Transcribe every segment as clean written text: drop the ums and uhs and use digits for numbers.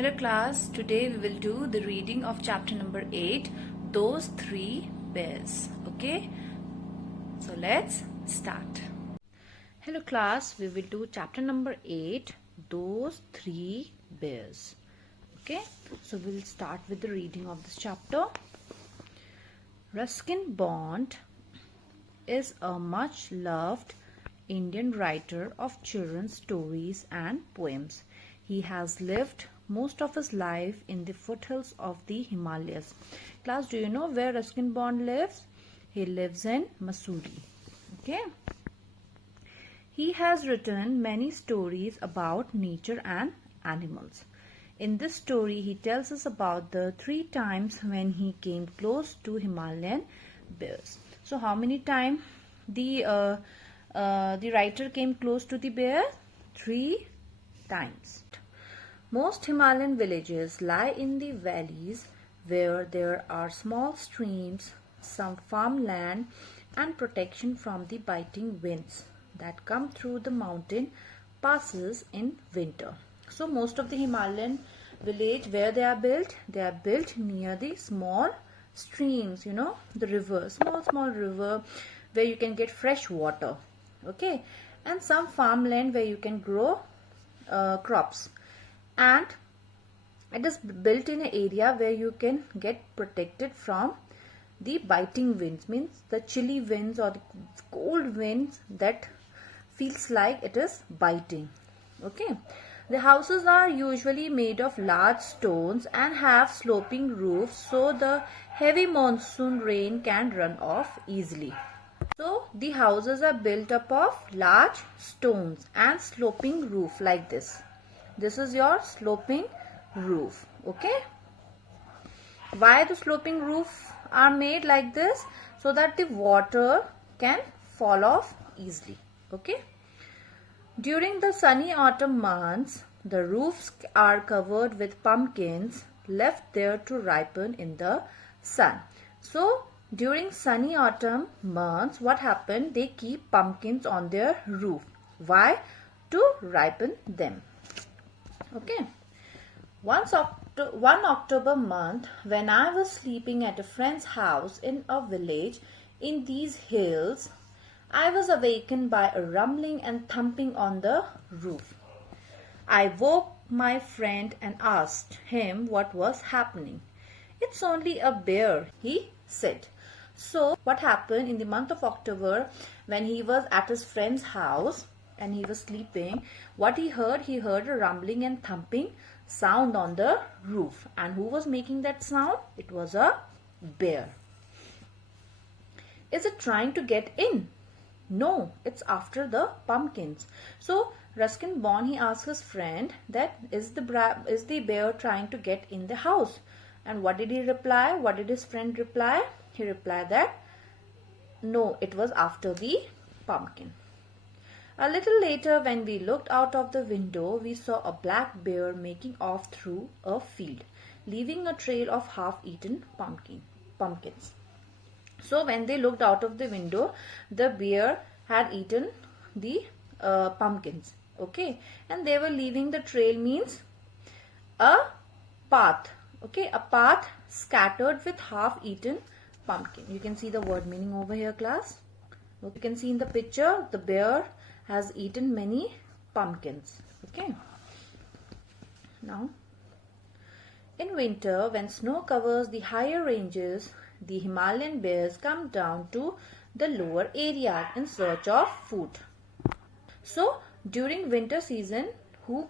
Hello class, today we will do the reading of chapter number 8, Those Three Bears. Okay, so let's start. Hello class, we will do chapter number 8, Those Three Bears. Okay, so we will start with the reading of this chapter. Ruskin Bond is a much loved Indian writer of children's stories and poems. He has lived most of his life in the foothills of the Himalayas. Class, do you know where Ruskin Bond lives? He lives in Mussoorie. Okay. He has written many stories about nature and animals. In this story, he tells us about the 3 times when he came close to Himalayan bears. So, how many times the writer came close to the bear? 3 times. Most Himalayan villages lie in the valleys where there are small streams, some farmland, and protection from the biting winds that come through the mountain passes in winter. So most of the Himalayan village, where they are built near the small streams, the river, small river where you can get fresh water. Okay, and some farmland where you can grow crops. And it is built in an area where you can get protected from the biting winds, means the chilly winds or the cold winds that feels like it is biting. Okay, the houses are usually made of large stones and have sloping roofs, so the heavy monsoon rain can run off easily. So the houses are built up of large stones and sloping roof like this. This is your sloping roof. Okay. Why the sloping roof are made like this? So that the water can fall off easily. Okay. During the sunny autumn months, the roofs are covered with pumpkins left there to ripen in the sun. So during sunny autumn months, what happened? They keep pumpkins on their roof. Why? To ripen them. Okay. One October month, when I was sleeping at a friend's house in a village in these hills, I was awakened by a rumbling and thumping on the roof. I woke my friend and asked him what was happening. "It's only a bear," he said. So what happened in the month of October when he was at his friend's house and he was sleeping, what he heard a rumbling and thumping sound on the roof. And who was making that sound? It was a bear. Is it trying to get in? No, it's after the pumpkins. So Ruskin Bond, he asked his friend that is the bear trying to get in the house? And what did he reply? What did his friend reply? He replied that no, it was after the pumpkin. A little later, when we looked out of the window, we saw a black bear making off through a field, leaving a trail of half-eaten pumpkins. So when they looked out of the window, the bear had eaten the pumpkins. Okay, and they were leaving the trail, means a path. Okay, a path scattered with half-eaten pumpkin. You can see the word meaning over here, class. You can see in the picture, the bear has eaten many pumpkins. Okay. Now, in winter, when snow covers the higher ranges, the Himalayan bears come down to the lower areas in search of food. So, during winter season, who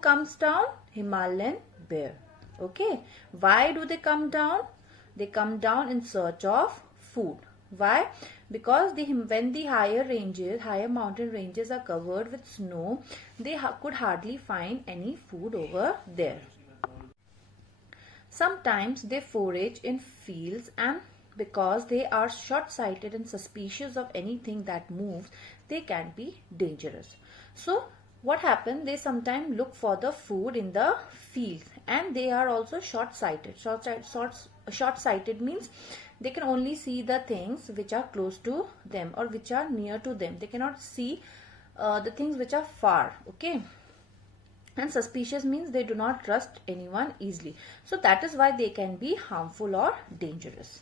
comes down? Himalayan bear. Okay. Why do they come down? They come down in search of food. Why? Because when the higher mountain ranges are covered with snow, they could hardly find any food over there. Sometimes they forage in fields, and because they are short-sighted and suspicious of anything that moves, they can be dangerous. So what happens? They sometimes look for the food in the fields, and they are also short-sighted. Short-sighted means they can only see the things which are close to them or which are near to them. They cannot see the things which are far. Okay. And suspicious means they do not trust anyone easily. So that is why they can be harmful or dangerous.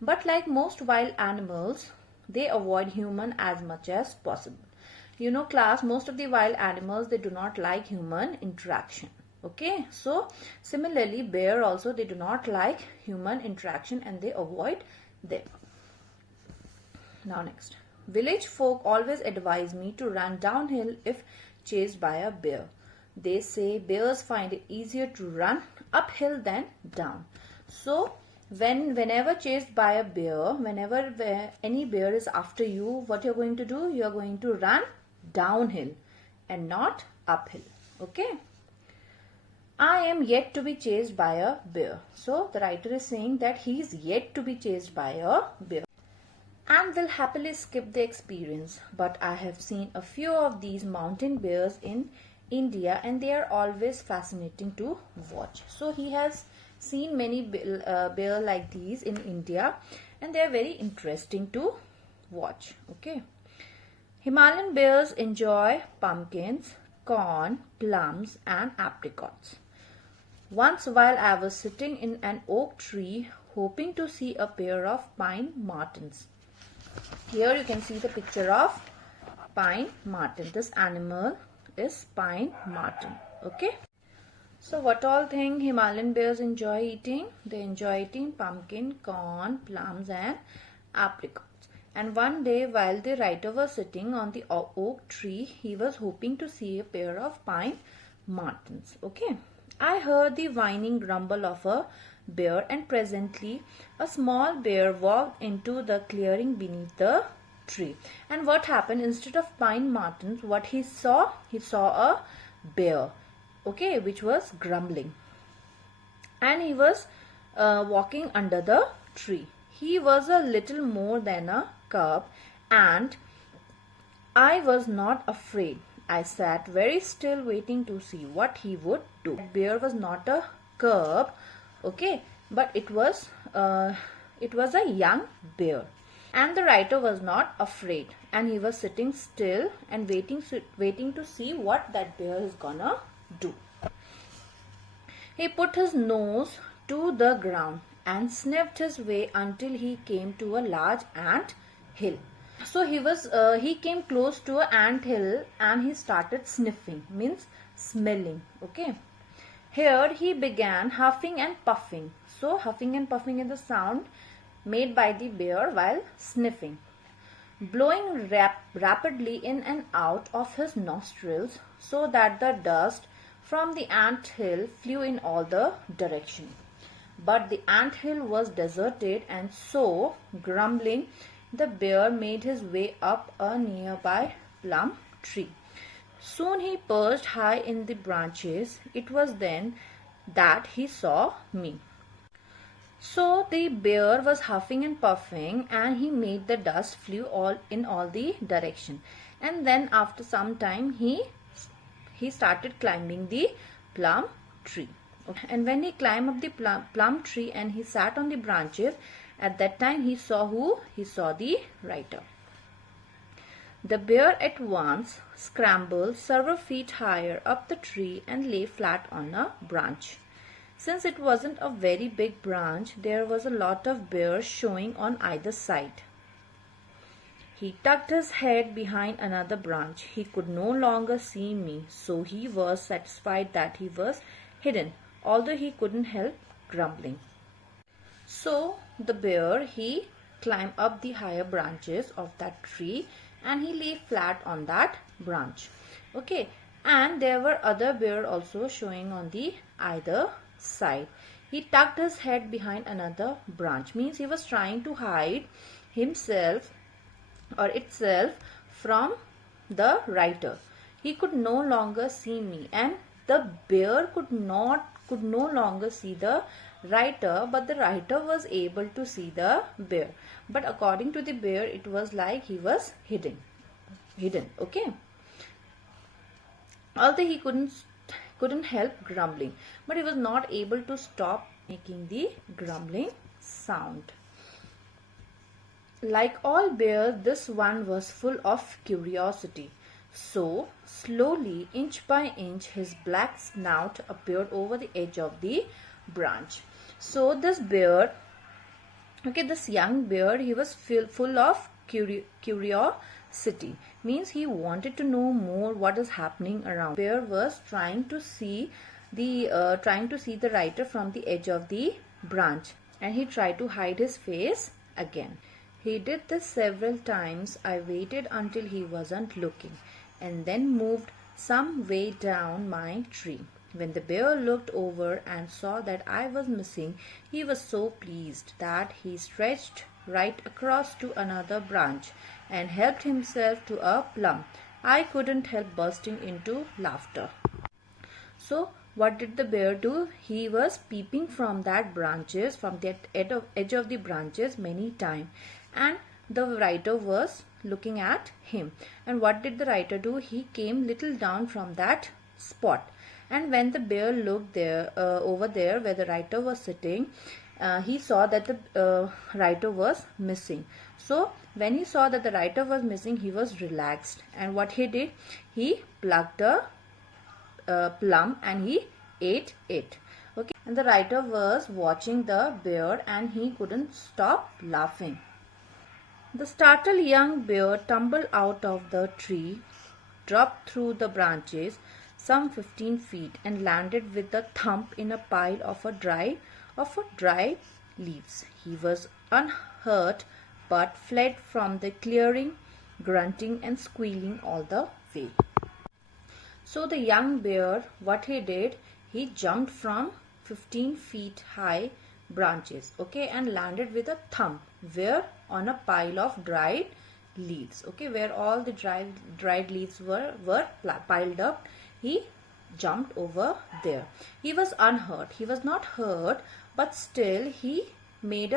But like most wild animals, they avoid human as much as possible. You know, class, most of the wild animals, they do not like human interaction. Okay, so similarly, bear also, they do not like human interaction and they avoid them. Now next, village folk always advise me to run downhill if chased by a bear. They say bears find it easier to run uphill than down. So whenever chased by a bear, whenever any bear is after you, what you're going to do? You're going to run downhill and not uphill. Okay. I am yet to be chased by a bear. So the writer is saying that he is yet to be chased by a bear and will happily skip the experience. But I have seen a few of these mountain bears in India and they are always fascinating to watch. So he has seen many bear like these in India and they are very interesting to watch. Okay. Himalayan bears enjoy pumpkins, corn, plums and apricots. Once while I was sitting in an oak tree hoping to see a pair of pine martens. Here you can see the picture of pine marten. This animal is pine marten. Okay. So what all thing Himalayan bears enjoy eating? They enjoy eating pumpkin, corn, plums and apricots. And one day while the writer was sitting on the oak tree, he was hoping to see a pair of pine martens. Okay. I heard the whining grumble of a bear and presently a small bear walked into the clearing beneath the tree. And what happened? Instead of pine martens, what he saw a bear, okay, which was grumbling. And he was walking under the tree. He was a little more than a cub and I was not afraid. I sat very still waiting to see what he would do. Bear was not a cub, okay, but it was a young bear. And the writer was not afraid and he was sitting still and waiting to see what that bear is gonna do. He put his nose to the ground and sniffed his way until he came to a large ant hill. So he came close to an ant hill and he started sniffing, means smelling. Okay. Here he began huffing and puffing. So huffing and puffing is the sound made by the bear while sniffing, blowing rapidly in and out of his nostrils so that the dust from the ant hill flew in all the directions. But the ant hill was deserted and so, grumbling, the bear made his way up a nearby plum tree. Soon he perched high in the branches. It was then that he saw me. So the bear was huffing and puffing and he made the dust flew in all the direction. And then after some time he started climbing the plum tree. And when he climbed up the plum tree and he sat on the branches, at that time he saw who? He saw the writer. The bear at once scrambled several feet higher up the tree and lay flat on a branch. Since it wasn't a very big branch, there was a lot of bears showing on either side. He tucked his head behind another branch. He could no longer see me, so he was satisfied that he was hidden, although he couldn't help grumbling. So the bear, he climbed up the higher branches of that tree and he lay flat on that branch. Okay, and there were other bears also showing on the either side. He tucked his head behind another branch, means he was trying to hide himself or itself from the writer. He could no longer see me and the bear could no longer see the writer, but the writer was able to see the bear. But according to the bear, it was like he was hidden. Okay. Although he couldn't help grumbling, but he was not able to stop making the grumbling sound. Like all bears, this one was full of curiosity. So, slowly, inch by inch, his black snout appeared over the edge of the branch. So, this bear, okay, this young bear, he was full of curiosity. Means he wanted to know more what is happening around. Bear was trying to see the writer from the edge of the branch, and he tried to hide his face again. He did this several times. I waited until he wasn't looking and then moved some way down my tree. When the bear looked over and saw that I was missing, he was so pleased that he stretched right across to another branch and helped himself to a plum. I couldn't help bursting into laughter. So what did the bear do? He was peeping from that edge of the branches many times, and the writer was looking at him. And what did the writer do? He came little down from that spot, and when the bear looked there over there where the writer was sitting, he saw that the writer was missing. So when he saw that the writer was missing, he was relaxed, and what he did, he plucked a plum and he ate it. Okay, and the writer was watching the bear and he couldn't stop laughing. The startled young bear tumbled out of the tree, dropped through the branches some 15 feet, and landed with a thump in a pile of dry leaves. He was unhurt but fled from the clearing, grunting and squealing all the way. So the young bear, what he did, he jumped from 15 feet high branches, okay, and landed with a thump where on a pile of dried leaves, okay, where all the dried leaves were piled up. He jumped over there. He was unhurt. He was not hurt, but still he made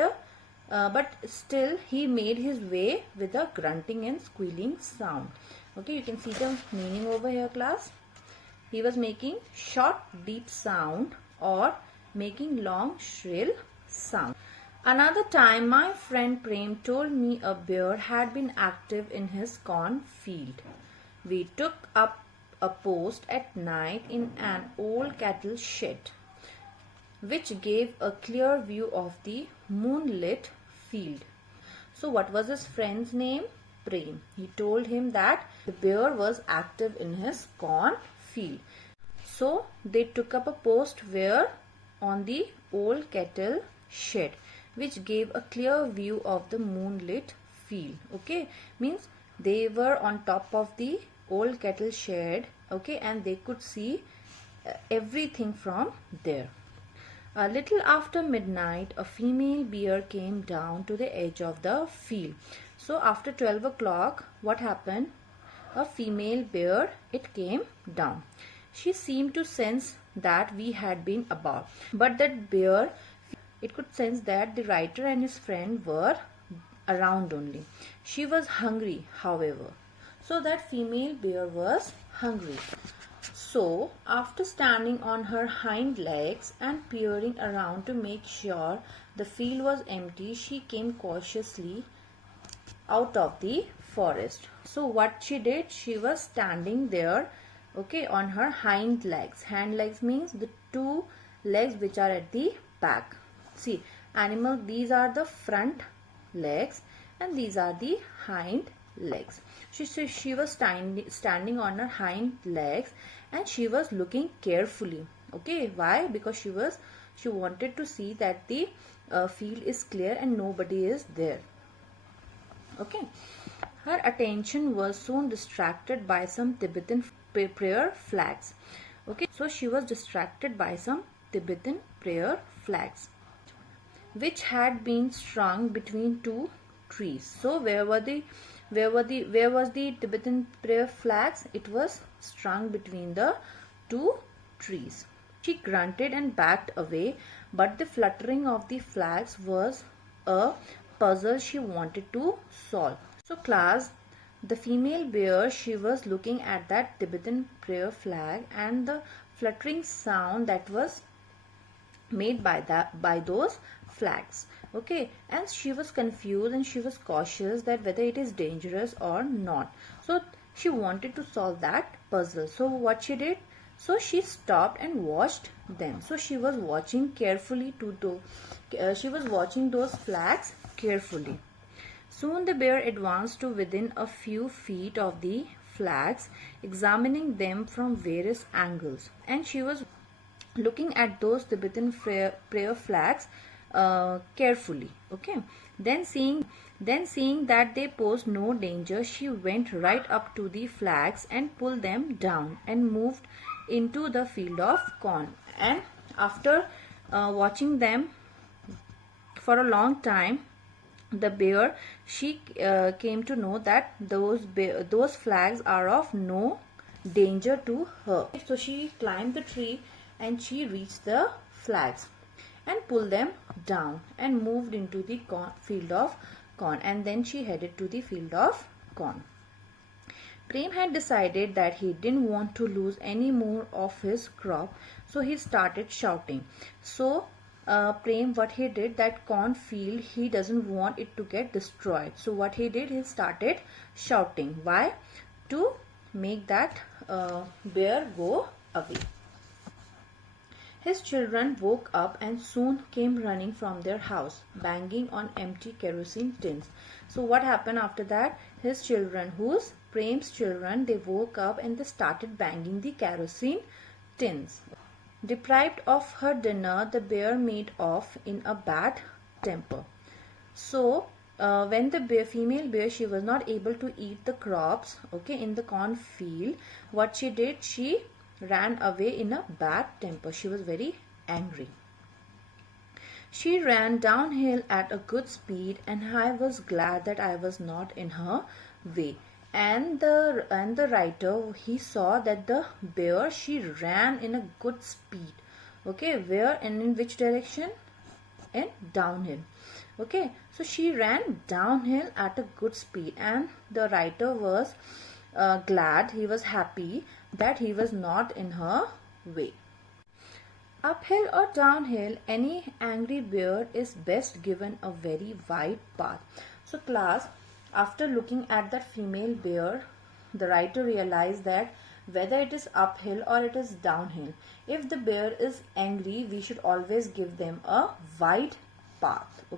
his way with a grunting and squealing sound. Okay, you can see the meaning over here, class. He was making short deep sound or making long shrill sound. Another time my friend Prem told me a bear had been active in his cornfield. We took up a post at night in an old cattle shed, which gave a clear view of the moonlit field. So what was his friend's name? Prem. He told him that the bear was active in his cornfield. So they took up a post where on the old cattle shed, which gave a clear view of the moonlit field. Okay, means they were on top of the old cattle shed, okay, and they could see everything from there. A little after midnight, a female bear came down to the edge of the field. So after 12 o'clock, what happened? A female bear, it came down. She seemed to sense that we had been about, but that bear, it could sense that the writer and his friend were around only. She was hungry, however. So that female bear was hungry. So after standing on her hind legs and peering around to make sure the field was empty, she came cautiously out of the forest. So what she did, she was standing there, okay, on her hind legs. Hind legs means the two legs which are at the back. See, animal, these are the front legs and these are the hind legs. She was standing on her hind legs and she was looking carefully. Okay, why? Because she wanted to see that the field is clear and nobody is there. Okay, her attention was soon distracted by some Tibetan prayer flags. Okay, so she was distracted by some Tibetan prayer flags which had been strung between two trees. So where was the Tibetan prayer flags? It was strung between the two trees. She grunted and backed away, but the fluttering of the flags was a puzzle she wanted to solve. So class, the female bear, she was looking at that Tibetan prayer flag and the fluttering sound that was made by those flags. Okay, and she was confused and she was cautious that whether it is dangerous or not. So she wanted to solve that puzzle. So what she did, so she stopped and watched them. So she was watching carefully she was watching those flags carefully. Soon the bear advanced to within a few feet of the flags, examining them from various angles, and she was looking at those Tibetan prayer flags carefully. Okay. Then seeing that they posed no danger, she went right up to the flags and pulled them down and moved into the field of corn. And after watching them for a long time, the bear, she came to know that those flags are of no danger to her. So she climbed the tree and she reached the flags and pulled them down and moved into the field of corn, and then she headed to the field of corn. Prem had decided that he didn't want to lose any more of his crop, so he started shouting. So Prem, what he did, that cornfield, he doesn't want it to get destroyed. So what he did, he started shouting. Why? To make that bear go away. His children woke up and soon came running from their house, banging on empty kerosene tins. So what happened after that? His children, who's Prem's children, they woke up and they started banging the kerosene tins. Deprived of her dinner, the bear made off in a bad temper. So when the female bear, she was not able to eat the crops, okay, in the cornfield, what she did, she ran away in a bad temper. She was very angry. She ran downhill at a good speed, and I was glad that I was not in her way. And the writer, he saw that the bear, she ran in a good speed. Okay, where and in which direction? In downhill. Okay, so she ran downhill at a good speed, and the writer was glad, he was happy that he was not in her way. Uphill or downhill, any angry bear is best given a very wide path. So class, after looking at that female bear, the writer realized that whether it is uphill or it is downhill, if the bear is angry, we should always give them a wide path. Okay.